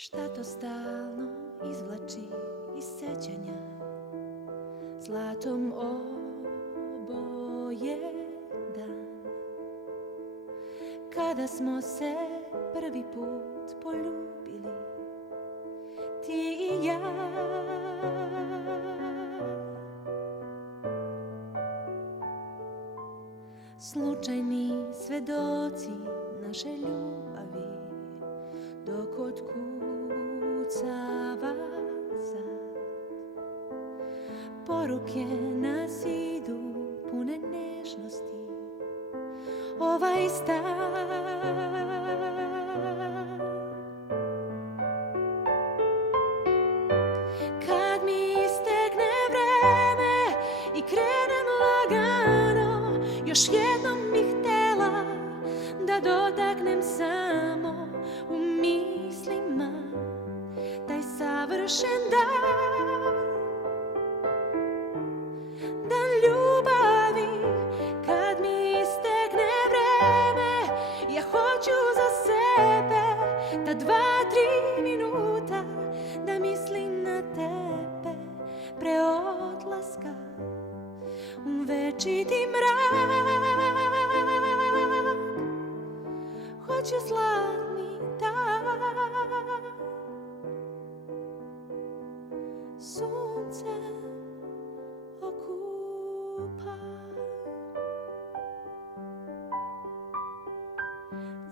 Šta to stalno izvlači iz sećanja, zlatom oboje dan, kada smo se prvi put poljubili, ti i ja. Slučajni svedoci naše ljubavi, dok otkucava sad. Poruke nas idu pune nežnosti, ovaj stan. Kad mi istekne vreme i krenem lagano, još jednom bih htjela da dotaknem samo u mislima taj savršen dan, dan ljubavi. Kad mi istekne vreme, ja hoću za sebe ta 2-3 minuta da mislim na tebe pre odlaska u večiti mrak. Hoću zlatni dan, suncem okupan.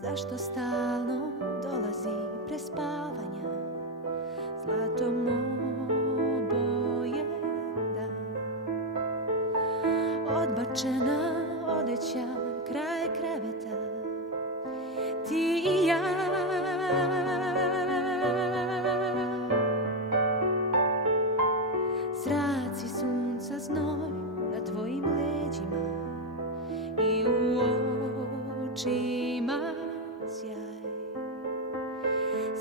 Zašto stalno dolazi prespavanja, zlatom oboje dan, odbačena odeća kraj kreveta, ti i ja. Zraci sunca znoj na tvojim leđima i u očima sjaj,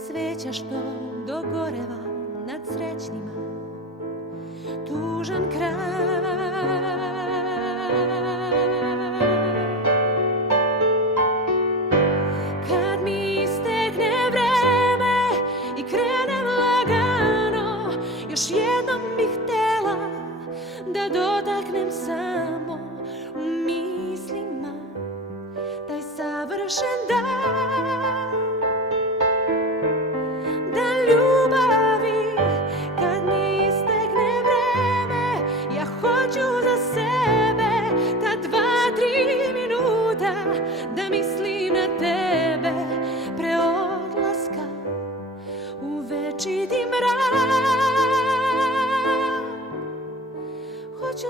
sveća što dogoreva nad srećnima, tužan kraj. Kad mi istekne vreme i krenem lagano, još jednom bih htjela da dotaknem samo u mislima taj savršen dan, dan ljubavi. Kad mi istekne vreme, ja hoću za sebe ta 2-3 minuta da mislim na tebe pre odlaska u večiti mrak. Hoću